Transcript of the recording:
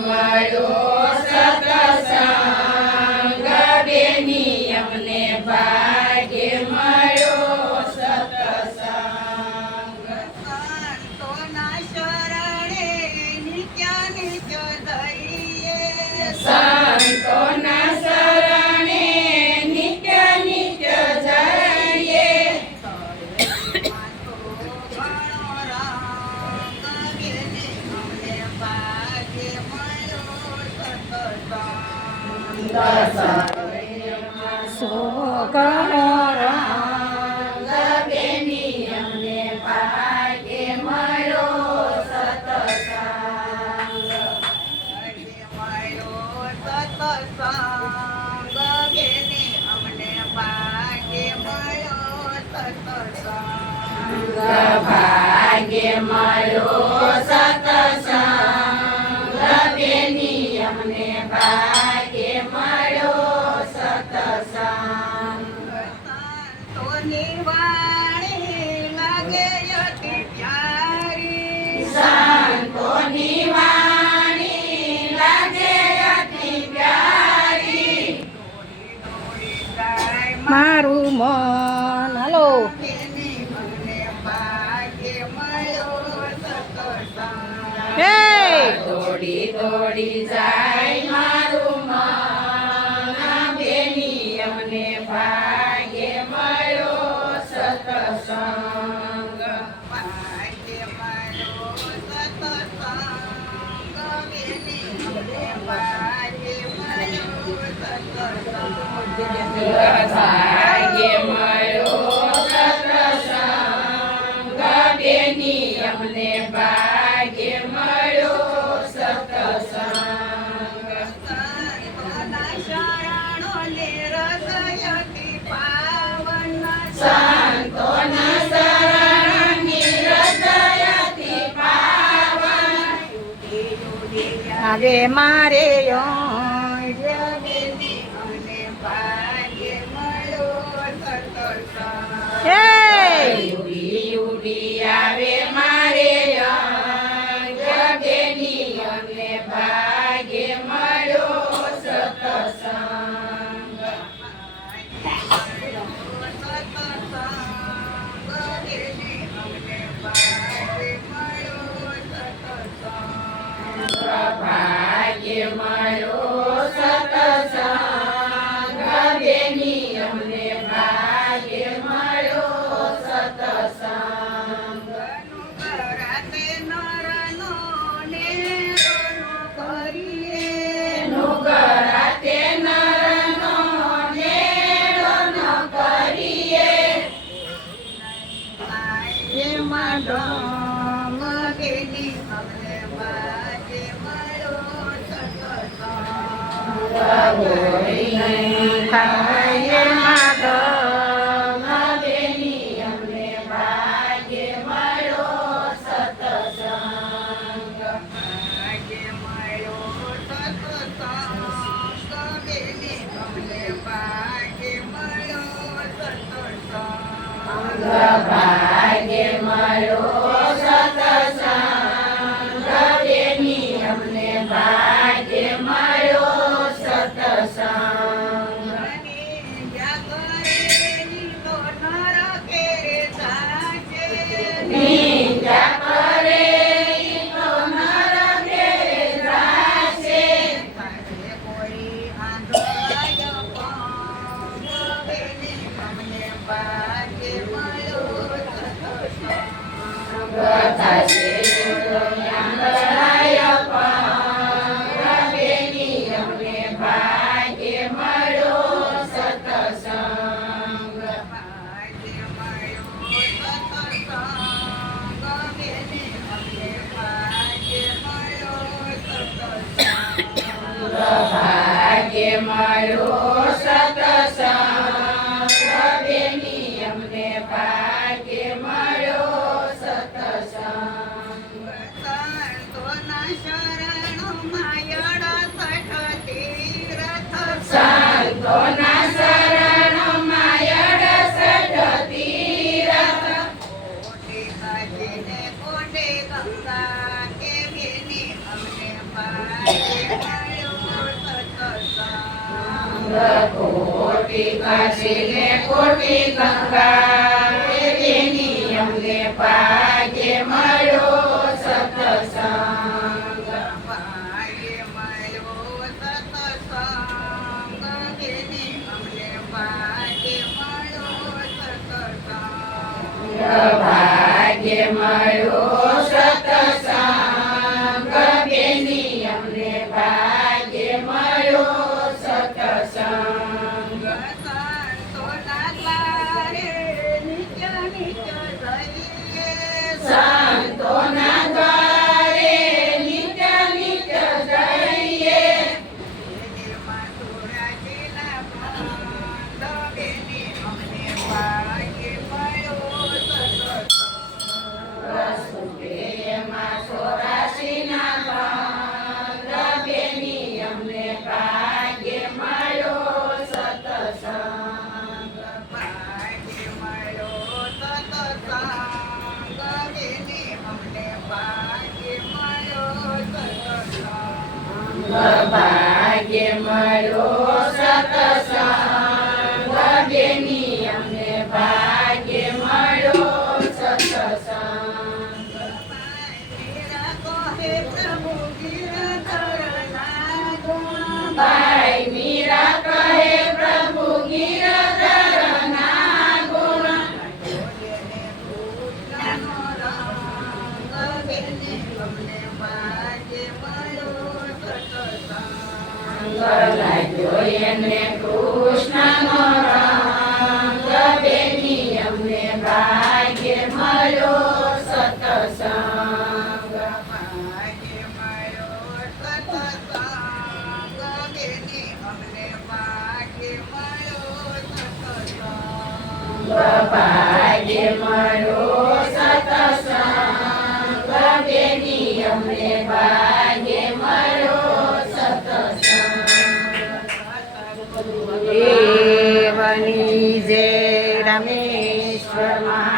મળ્યો સત્સંગ બેની અમને ભાગ્ય મળ્યો સત્સંગ સંતોના શરણે નિત્ય નિત્ય ધરીએ સંતોના શરણે નિત્ય નિત્ય જઈએ સોગણો રંગ બેની અમને ભાગ્ય મળ્યો સત્સંગ ભાગ્ય મળ્યો સત્સંગ બેની અમને ભાગ્ય મળ્યો સત્સંગ સંતોની વાણી લાગે અતિ પ્યારી સંતોની વાણી લાગે અતિ પ્યારી મારું મન હલો દોડી દોડી જાય મારું મન બેની અમને ભાગ્ય મળ્યો સત્સંગ ભાગ્ય મળ્યો સત્સંગ બેની અમને ભાગ્ય મળ્યો સત્સંગ સંતોના શરણની હૃદયથી પાવન હવે મારે ઉડી ઉડી આવે મારે અંગ બેની અમને ભાગ્ય મળ્યો સત્સંગ ભાગ્ય મળ્યો સત્સંગ બેની અમને ભાગ્ય મળ્યો સત્સંગ નુગરાતે નરનો નેડો ન કરીએ થાય માગમ બેની અમને ભાગ્ય મળ્યો સત્સંગ ભાગ્ય મળ્યો સત્સંગ બેની અમને ભાગ્ય મળ્યો સત્સંગ નિંદા કરે ઈ તો નર ઘેરે જાશે થશે આંગળાય પણ બેની અમને ભાગ્ય મળ્યો સત્સંગ ભાગ્ય મળ્યો સત્સંગ બેની અમને ભાગ્ય મળ્યો સત્સંગ સંતોના શરણમાં 68 તીરથ કોટે ગંગા કે બેની અમને વાળી ગંગા બેની અમને ભાગ્ય મળ્યો સત્સંગ. ભાગ્ય મળ્યો સત્સંગ બેની અમને ભાગ્ય મળ્યો સત્સંગ. ભાગ્ય મળ્યો સત્સંગ બેની અમને ભાગ્ય મળ્યો સત્સંગ. સંતોના દ્વારે નિત્ય નિત્ય જઈએ. સંતોના દ્વારે નિત્ય નિત્ય જઈએ. એમાં સુરાજીના બંધ બેની અમને ભાગ્ય મળ્યો સત્સંગ. વસુદેવમાં 84ના બંધ બેની અમને ભાગ્ય મળ્યો સત્સંગ. ભાગ્ય મળ્યો સત્સંગ બેની અમને ભાગ્ય મળ્યો સત્સંગ. ભાગ્ય મળ્યો સત્સંગ બેની અમને ભાગ્ય મળ્યો સત્સંગ. મેરા કહે પ્રભુ ગિરધરના ગુણ. ભાઈ મીરા કહે પ્રભુ ગિરધરના ગુણ. જોઈને કૃષ્ણનો રંગ બેની અમને ભાગ્ય મળ્યો સત્સંગ. જોઈને કૃષ્ણનો રંગ બેની અમને ભાગ્ય મળ્યો સત્સંગ. ભાગ્ય મળ્યો સત્સંગ બેની અમને ભાગ્ય મળ્યો સત્સંગ. ભાગ્ય મળ્યો સત્સંગ બેની અમને ભાગ્ય મળ્યો સત્સંગ. દેવની જય રમેશ્વર મહા